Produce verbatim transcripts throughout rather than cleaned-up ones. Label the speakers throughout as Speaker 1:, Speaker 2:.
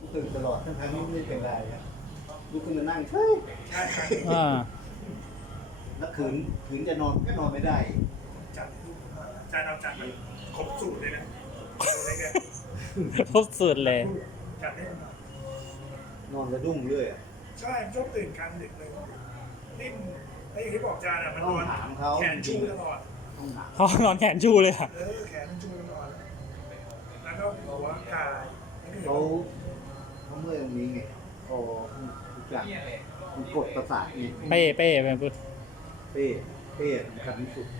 Speaker 1: ตื่นตลอดทั้งทั้งที่ไม่ได้เป็นไรครับลุกขึ้นมานั่งเฮ้ย
Speaker 2: ใช่ครับ
Speaker 3: อ่า
Speaker 1: แล้วขืนขืนจะนอนก็นอนไม่ได้
Speaker 2: จัดอาจารย์เอาจัดแบบครบสูตรเลยนะอะไรเงี้ย
Speaker 3: ครบสุดเลย
Speaker 2: จัดให้มันหน่อย
Speaker 1: นอนกระดุ้งเรื่อย
Speaker 2: ใช่ชอบตื่นกลางดึกเลยนิ่มไอ้อย่างที่บอกอาจารย์อ่ะมันน
Speaker 1: ต้อ
Speaker 2: อง น
Speaker 1: ถามเขา
Speaker 2: แขนชูตลอด
Speaker 1: ต้องถาม
Speaker 3: เขานอนแขนชูเลยอ่ะ
Speaker 2: เออแขนชูตลอดแล้วก็หัวกายนี่คือ
Speaker 1: เขาเขาเมื่อตรงนี้ไงพอทุกอย่างมันกดประสาทนี่
Speaker 3: เป้เป้เป็นพูด
Speaker 1: เป้เป้สำคัญที่สุด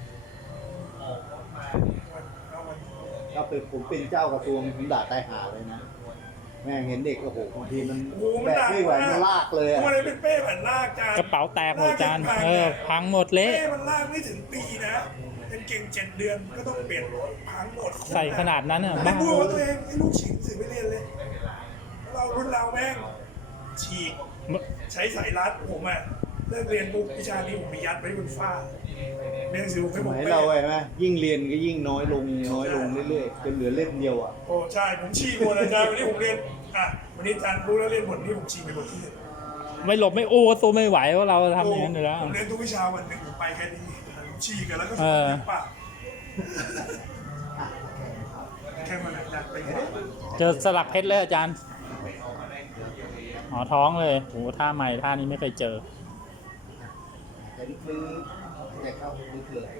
Speaker 2: เอามัน
Speaker 1: ถ้าเป็นผมเป็นเจ้ากระทรวงผมด่าตายหาเลยนะแม่งเห็นเด็กโอ้โหบางทีมันแบกไม่ไหวมันลากเลย
Speaker 2: ทำ
Speaker 1: อะ
Speaker 2: ไมเป็นเป้แผ่นลากจาน
Speaker 3: กระเป๋าแตกหมดจานเออพังหมดเละ
Speaker 2: เป้มันลากไม่ถึงปีนะเป็นเก่งเจ็ดเดือนก็ต้องเปลี่ยนรถพังหมด
Speaker 3: ใส่ขนาดนั้นอ่ะ
Speaker 2: ไม่
Speaker 3: บ้า
Speaker 2: พูดว่าตัวเองไอ้ลูกฉีกสื่อไม่เรียนเลย เรารุ่นเราแม่งฉีกใช้สายรัดผมอ่ะเลิกเรียนปุ๊บวิชานี้ผมไปยัดไว้บนฟ้าเรียนสิว
Speaker 1: ส
Speaker 2: ให้ผม
Speaker 1: มัย
Speaker 2: ไป
Speaker 1: เราไงไหมยิ่งเรียนก็ยิ่งน้อยลงน้อยลงเรื่อยๆจนเหลือเล่มเดียวอ่ะ
Speaker 2: โอ้ใช่ผมฉีกหมดอาจารย์วันนี้ผมเรียนอ่ะวันนี้อาจารย์รู้แล้วเรียนบทนี้ผมฉีกไปบทที่หนึ่ง
Speaker 3: ไม่หลบไม่อู้ก็สู้ไม่ไหวว่าเราทำอย่างนั้นอยู่แล้ว
Speaker 2: ผมเรียนทุกวิชาวันหนึ่งผมไปแค่นี้ผมฉีกกันแล้วก็
Speaker 3: เออ
Speaker 2: ปากแค่วันไหนอาจารย์ไปแค่
Speaker 3: เจอสลักเพชรเลยอาจารย์อ๋อท้องเลยโหท่าใหม่ท่านี้ไม่เคยเจอ
Speaker 1: แต่นี่คือแต่เข้าคือเถื่อน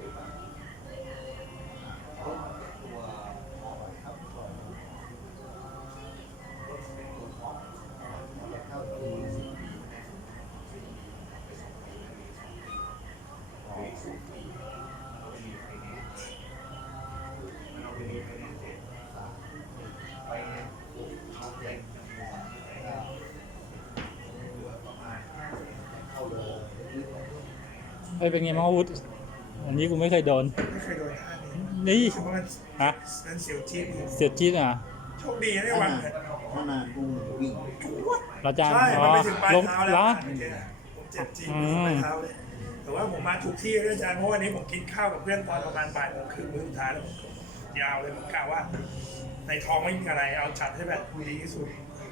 Speaker 3: เฮ้ยเป็นไงมังวุฒิอันนี้กูไม่เคยโดน
Speaker 2: ไม่เคยโดนท่านี้
Speaker 3: นี่
Speaker 2: เพราะมัน
Speaker 3: ฮะ
Speaker 2: นั่นเสียวจี๊ด
Speaker 3: เสียจี๊ดอ่ะ
Speaker 2: โชคดีนะใน
Speaker 1: ถ้า
Speaker 2: วัน
Speaker 1: นานถ้านานกุ้งวิ่ง
Speaker 3: เราจาน
Speaker 2: ใช่
Speaker 3: อ๋
Speaker 2: มัน
Speaker 3: อ
Speaker 2: ไปถึงปลาย
Speaker 3: ลง
Speaker 2: เท้า
Speaker 3: แล้
Speaker 2: แล้ว
Speaker 3: ว
Speaker 2: ผมเจ็บจริงไปถึงปลายเท้าเลย แต่ว่าผมมาถูกที่ด้วยอาจารย์เพราะวันนี้ผมกินข้าวกับเพื่อนตอนประมาณบ่ายโมงครึ่งมื้อสุดท้ายแล้วผมยาวเลยผมกะว่า ในท้องไม่มีอะไรเอาจัดให้แบบดีที่สุด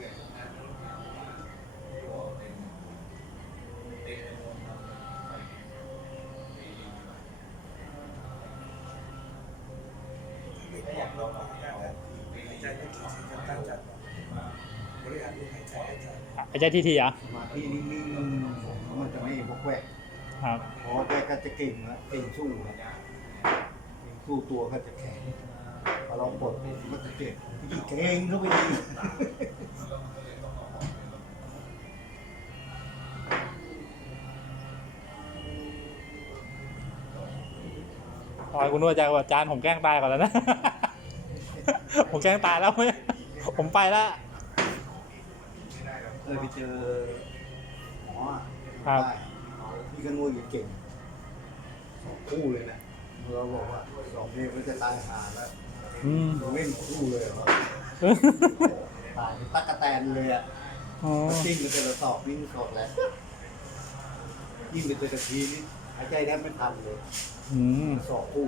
Speaker 2: ไม่ขยับลงของการหายใจไม่ถี่สีกันตั้งจัดบริหารลมหายใจให้จัด
Speaker 3: อาจารย์ทีทีอ่ะ
Speaker 1: สมาธินิ่งๆมันจะไม่พวกแวก
Speaker 3: ครับ
Speaker 1: พอแวกก็จะเก่งแล้วเก่งสู้แล้วสู้ตัวก็จะแข็งพอเราปลดมันก็จะเจ็บยิ่งเก่งเข้าไปอีก
Speaker 3: ตอนคุณนวดอาจารย์อาจารย์ผมแกล้งตายก่อนแล้วนะ ผมแกล้งตายแล้วไม่ผมไปแล้ว
Speaker 1: เคยไปเจอหมออะ
Speaker 3: ครับ
Speaker 1: ได้พี่ก็นวดอยู่เก่งสองคู่เลยนะเราบอกว่าสองเนี่ยมันจะตายหาแล้ว
Speaker 3: อืม
Speaker 1: เราเล่นคู่เลยเหรอตายเป็นตั๊กแตนเลยอ่ะ
Speaker 3: อ๋อ
Speaker 1: จิ้งไปเจอสอบวิ่งสอบแล้วยิ่งไปเจอกะทีนี่หายใจแทบไม่ทันเลย
Speaker 3: อืม
Speaker 1: สอบคู่